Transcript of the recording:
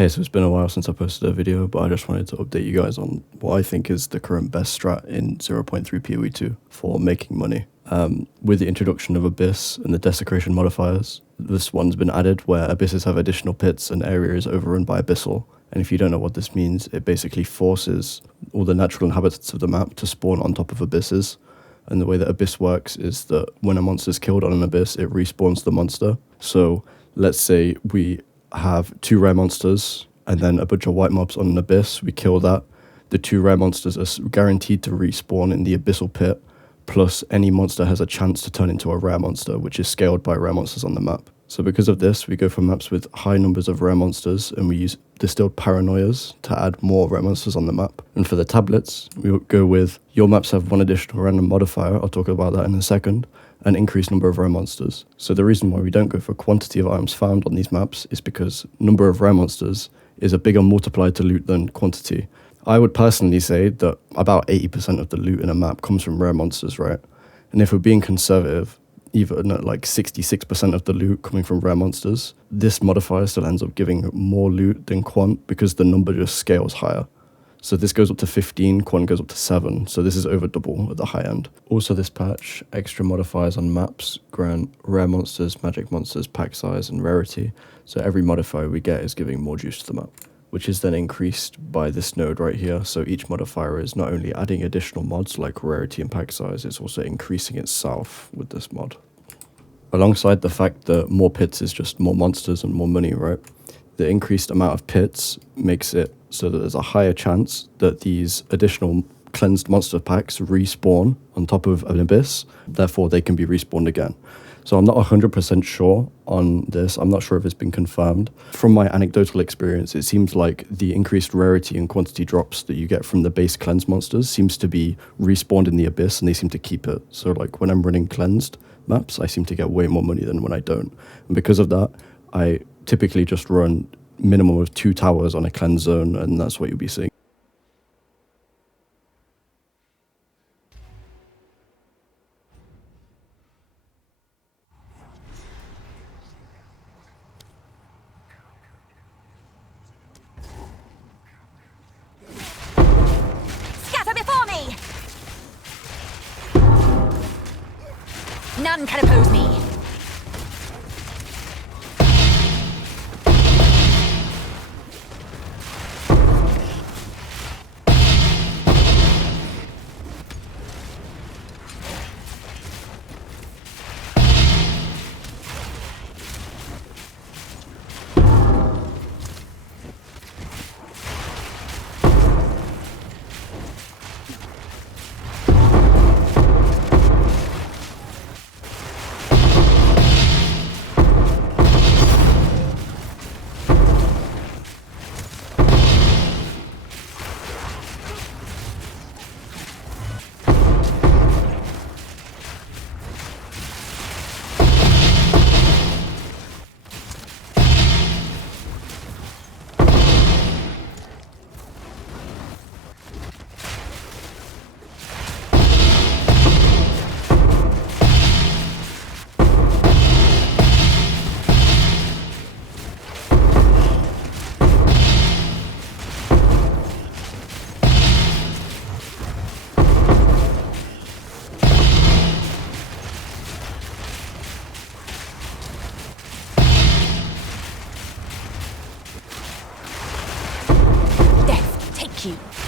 Hey, so it's been a while since I posted a video, but I just wanted to update you guys on what I think is the current best strat in 0.3 PoE2 for making money. With the introduction of Abyss and the desecration modifiers, this one's been added where Abysses have additional pits and areas overrun by Abyssal. And if you don't know what this means, it basically forces all the natural inhabitants of the map to spawn on top of Abysses. And the way that Abyss works is that when a monster is killed on an Abyss, it respawns the monster. So let's say we have 2 rare monsters and then a bunch of white mobs on an Abyss. We kill that. The 2 rare monsters are guaranteed to respawn in the Abyssal pit, plus any monster has a chance to turn into a rare monster, which is scaled by rare monsters on the map. So because of this, we go for maps with high numbers of rare monsters, and we use distilled paranoias to add more rare monsters on the map. And for the tablets, we go with your maps have 1 additional random modifier, I'll talk about that in a second, an increased number of rare monsters. So the reason why we don't go for quantity of items found on these maps is because number of rare monsters is a bigger multiplier to loot than quantity. I would personally say that about 80% of the loot in a map comes from rare monsters, right? And if we're being conservative, even at like 66% of the loot coming from rare monsters, this modifier still ends up giving more loot than quant because the number just scales higher. So this goes up to 15, quant goes up to 7, so this is over double at the high end. Also this patch, extra modifiers on maps grant rare monsters, magic monsters, pack size and rarity, so every modifier we get is giving more juice to the map, which is then increased by this node right here. So each modifier is not only adding additional mods like rarity and pack size, it's also increasing itself with this mod. Alongside the fact that more pits is just more monsters and more money, right? The increased amount of pits makes it so that there's a higher chance that these additional cleansed monster packs respawn on top of an Abyss, therefore they can be respawned again. So I'm not 100% sure on this, I'm not sure if it's been confirmed. From my anecdotal experience, it seems like the increased rarity and quantity drops that you get from the base cleansed monsters seems to be respawned in the Abyss and they seem to keep it. So like when I'm running cleansed maps, I seem to get way more money than when I don't. And because of that, I typically just run minimum of 2 towers on a cleanse zone, and that's what you'll be seeing. Scatter before me! None can oppose me. You.